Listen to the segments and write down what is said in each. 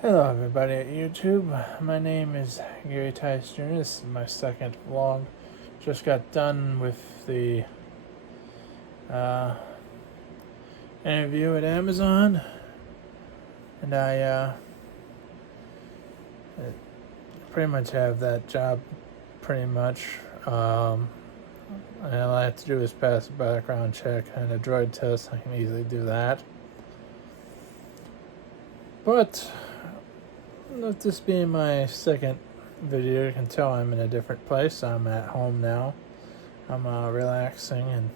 Hello everybody at YouTube. My name is Gary Theissman. This is my second vlog. Just got done with the uh, interview at Amazon, and I pretty much have that job pretty much. And all I have to do is pass a background check and a drug test. I can easily do that. But with this being my second video, you can tell I'm in a different place. I'm at home now. I'm relaxing and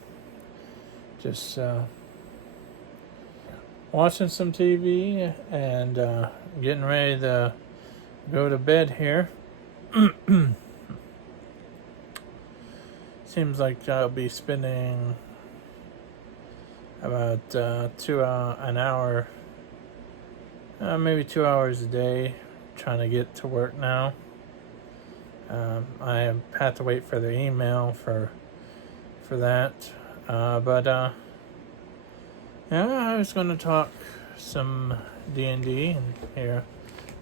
just watching some TV and getting ready to go to bed here. Seems like I'll be spending about an hour, maybe 2 hours a day trying to get to work now. I had to wait for the email for that. But yeah, I was going to talk some D&D and here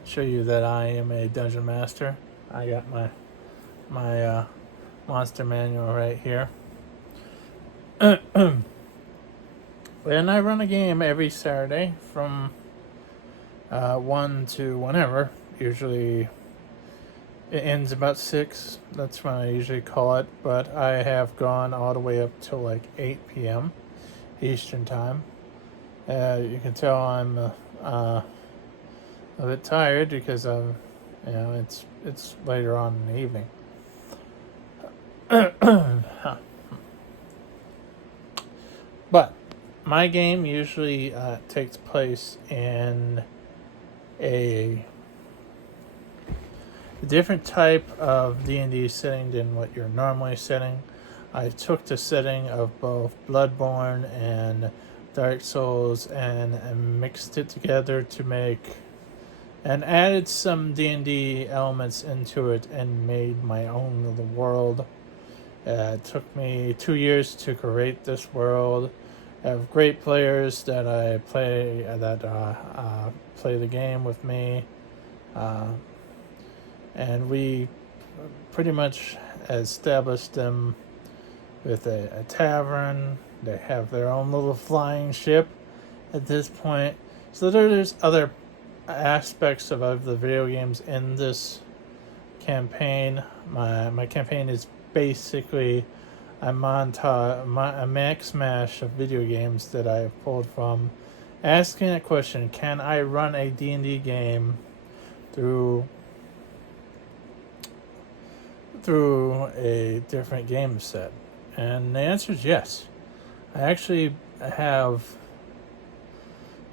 show you that I am a dungeon master. I got my monster manual right here. And I run a game every Saturday from 1 to whenever. Usually it ends about 6. That's when I usually call it. But I have gone all the way up till like 8 p.m. Eastern time. You can tell I'm a bit tired because it's later on in the evening. But my game usually takes place in a different type of D&D setting than what you're normally setting. I took the setting of both Bloodborne and Dark Souls and mixed it together to make and added some D&D elements into it and made my own little world. It took me 2 years to create this world. I have great players that I play play the game with me, and we pretty much established them with a tavern. They have their own little flying ship at this point. So there's other aspects of the video games in this campaign. My campaign is basically a mix mash of video games that I pulled from. Asking a question: can I run a D&D game through a different game set? And the answer is yes. I actually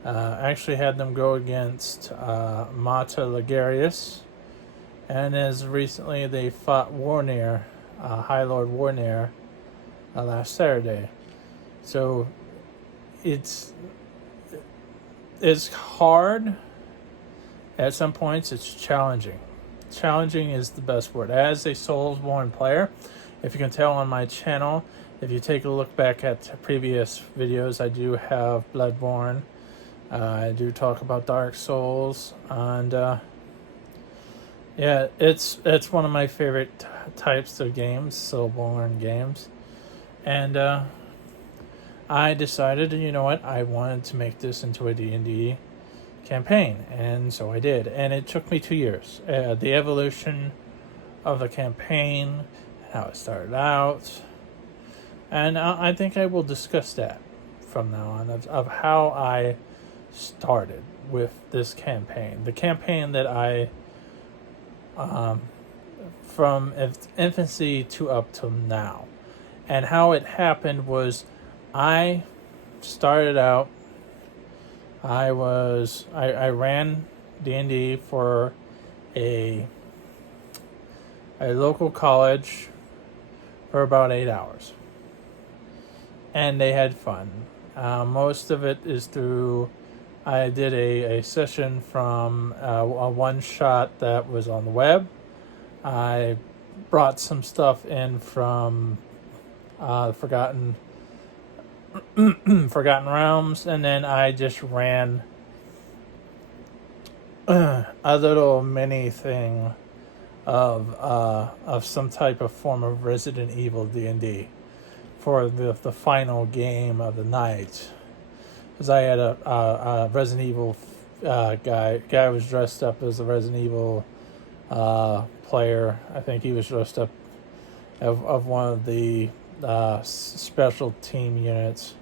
had them go against Mata Ligarius, and as recently they fought Warnir, High Lord Warnir, last Saturday. So it's hard at some points. It's challenging. Challenging is the best word. As a Soulsborne player, if you can tell on my channel, if you take a look back at previous videos, I do have Bloodborne. I do talk about Dark Souls, and yeah, it's one of my favorite types of games, Soulsborne games. And I decided, you know what, I wanted to make this into a D&D campaign, and so I did. And it took me 2 years. The evolution of the campaign, how it started out, and I think I will discuss that from now on, of how I started with this campaign. The campaign that I, from infancy to up till now. And how it happened was I started out, I ran D&D for a local college for about 8 hours. And they had fun. Most of it is through, I did a session from a one-shot that was on the web. I brought some stuff in from Forgotten Realms, and then I just ran a little mini thing of some type of form of Resident Evil D&D for the final game of the night. Because I had a Resident Evil guy was dressed up as a Resident Evil player. I think he was dressed up of one of the special team units.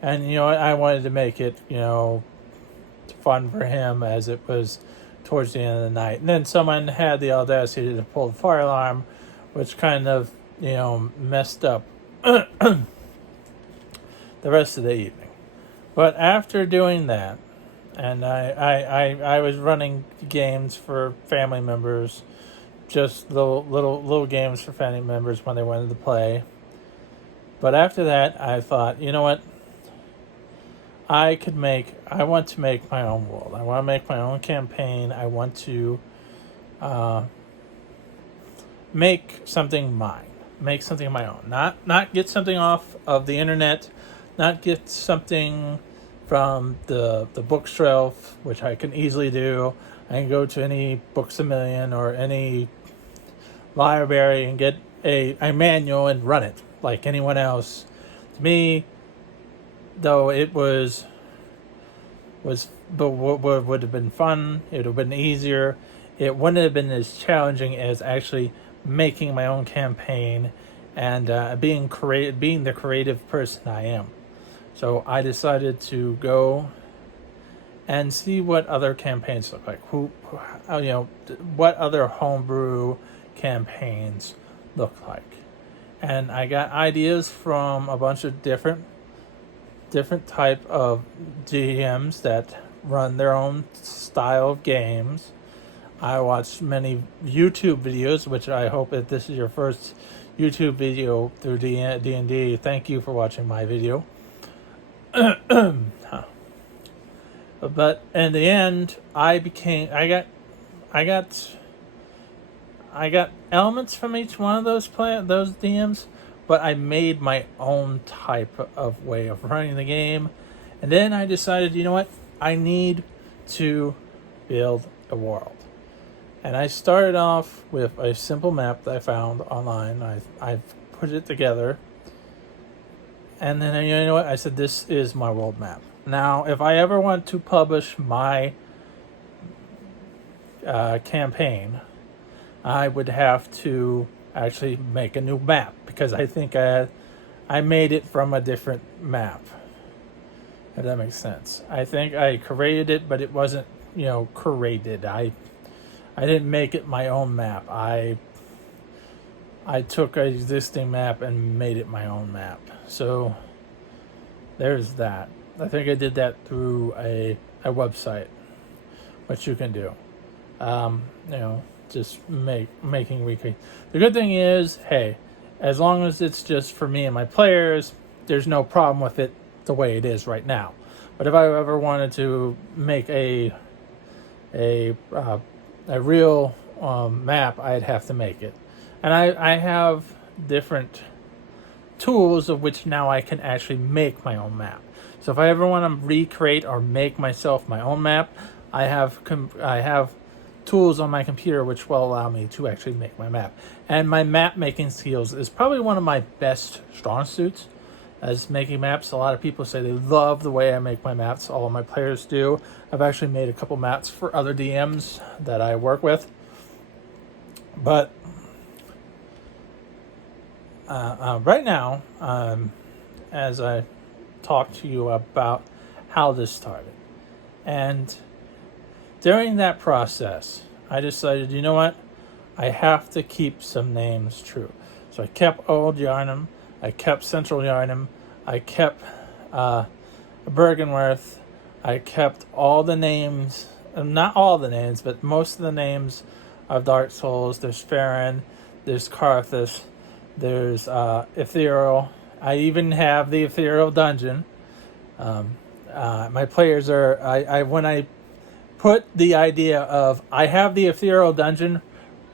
And, I wanted to make it, fun for him as it was towards the end of the night. And then someone had the audacity to pull the fire alarm, which kind of, messed up the rest of the evening. But after doing that, and I was running games for family members, just little games for family members when they wanted to play. But after that, I thought, you know what? I want to make my own world. I want to make my own campaign. I want to make something mine. Make something of my own. Not get something off of the internet. Not get something from the bookshelf, which I can easily do. I can go to any Books A Million or any library and get a manual and run it like anyone else. To me, though, it was but would have been fun. It would have been easier. It wouldn't have been as challenging as actually making my own campaign and being the creative person I am. So I decided to go and see what other campaigns look like. What other homebrew campaigns look like, and I got ideas from a bunch of different type of GMs that run their own style of games. I watched many YouTube videos, which I hope if this is your first YouTube video through D&D, thank you for watching my video. But in the end, I got elements from each one of those DMs, but I made my own type of way of running the game. And then I decided, you know what? I need to build a world. And I started off with a simple map that I found online. I put it together. And then, you know what? I said, this is my world map. Now, if I ever want to publish my campaign, I would have to actually make a new map, because I think I made it from a different map, if that makes sense. I think I created it, but it wasn't, created. I didn't make it my own map. I took an existing map and made it my own map. So there's that. I think I did that through a website, which you can do. Just making recreate. The good thing is, hey, as long as it's just for me and my players, there's no problem with it the way it is right now. But if I ever wanted to make a real map, I'd have to make it. And I have different tools of which now I can actually make my own map. So if I ever want to recreate or make myself my own map, I have tools on my computer which will allow me to actually make my map. And my map making skills is probably one of my best strong suits as making maps. A lot of people say they love the way I make my maps. All of my players do. I've actually made a couple maps for other DMs that I work with. But right now, as I talk to you about how this started, and during that process, I decided, you know what? I have to keep some names true. So I kept Old Yarnum, I kept Central Yarnum, I kept Bergenworth, I kept all the names, not all the names, but most of the names of Dark Souls. There's Farron, there's Karthus, there's Ethereal. I even have the Ethereal Dungeon. My players are, when I put the idea of, I have the Ethereal Dungeon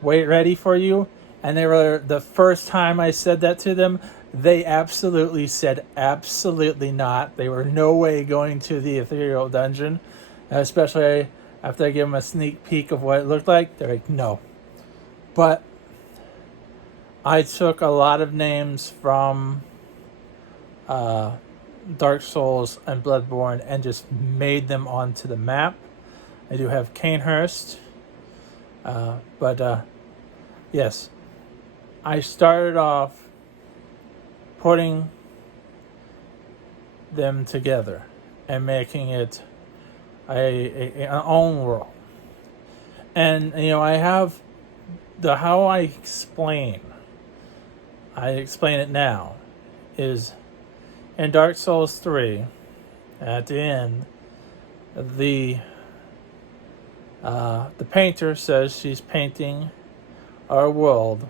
ready for you, and they were, the first time I said that to them, they absolutely said absolutely not. They were no way going to the Ethereal Dungeon, especially after I give them a sneak peek of what it looked like, they're like, no. But I took a lot of names from Dark Souls and Bloodborne and just made them onto the map. I do have Canehurst, but yes, I started off putting them together and making it an own world. And I have how I explain it now is in Dark Souls 3 at the end, the painter says she's painting our world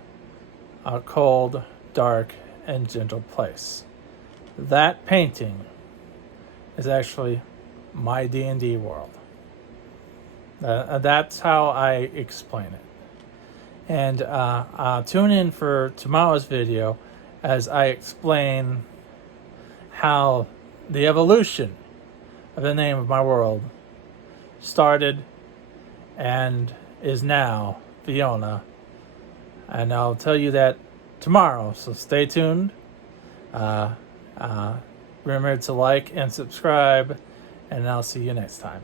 a cold, dark, and gentle place. That painting is actually my D&D world. That's how I explain it. And tune in for tomorrow's video as I explain how the evolution of the name of my world started and is now Fiona. And I'll tell you that tomorrow, so stay tuned. Remember to like and subscribe, and I'll see you next time.